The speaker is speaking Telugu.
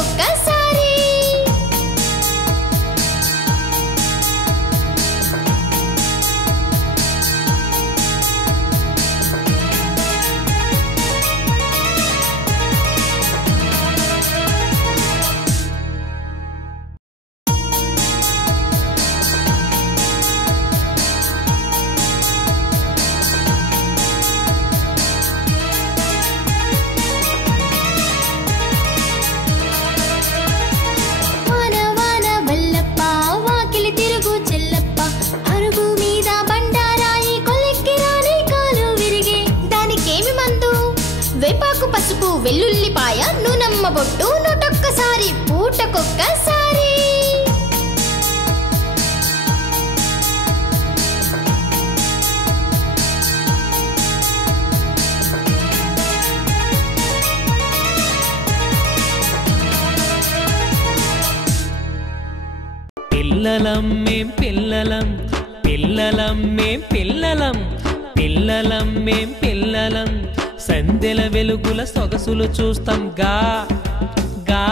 పూటకొక్కసారి వేపాకు పసుపు వెల్లుల్లిపాయ నూనమ్మ బొట్టు నూటొక్కసారి పూటకొక్కసారి పిల్లలం మేం పిల్లలం పిల్లలం మేం పిల్లలం పిల్లలం మేం పిల్లలం సందెల వెలుగుల సొగసులు చూస్తాం గా గా